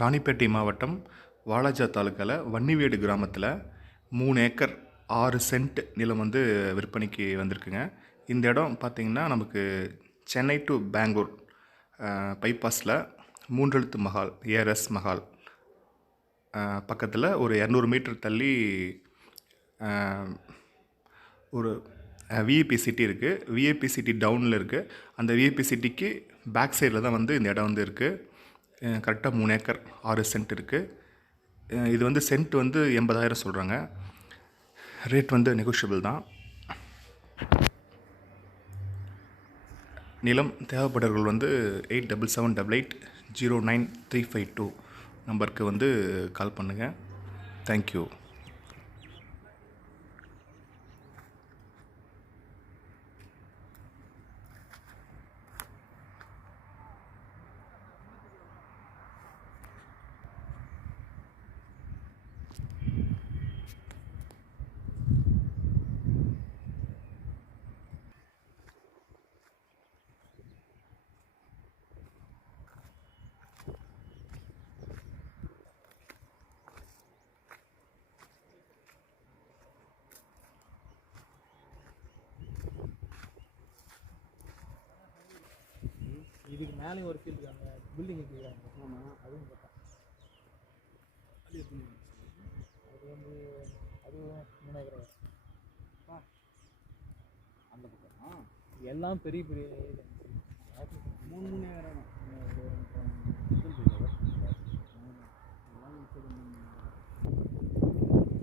ராணிப்பேட்டை மாவட்டம் வாலாஜா தாலுக்காவில் வன்னிவேடு கிராமத்தில் மூணு ஏக்கர் ஆறு சென்ட் நிலம் வந்து விற்பனைக்கு வந்திருக்குங்க. இந்த இடம் பார்த்திங்கன்னா நமக்கு சென்னை டு பெங்களூர் பைபாஸில் மூன்றெழுத்து மஹால் ஏஆர்எஸ் மஹால். பக்கத்தில் ஒரு இரநூறு மீட்டர் தள்ளி ஒரு விஐபி சிட்டி இருக்குது விஐபி சிட்டி டவுனில் இருக்குது அந்த விஐபி சிட்டிக்கு பேக் சைடில் தான் வந்து இந்த இடம் வந்து இருக்குது கரெக்டாக மூணு ஏக்கர் ஆறு சென்ட் இருக்குது இது வந்து சென்ட் வந்து எண்பதாயிரம் சொல்கிறாங்க ரேட் வந்து நெகோஷியபிள் தான். நிலம் தேவைப்படுறவர்கள் வந்து eight double seven double eight zero nine three five two நம்பருக்கு வந்து கால் பண்ணுங்கள் தேங்க்யூ இதுக்கு மேலே ஒரு ஃபீல்டு அந்த பில்டிங் இருக்காங்க ஆமாம் அதுவும் பார்த்தா அது எப்படி அது வந்து அது மூணு ஏக்கர் அந்த பக்கம்? எல்லாம் பெரிய பெரிய. மூணு மூணு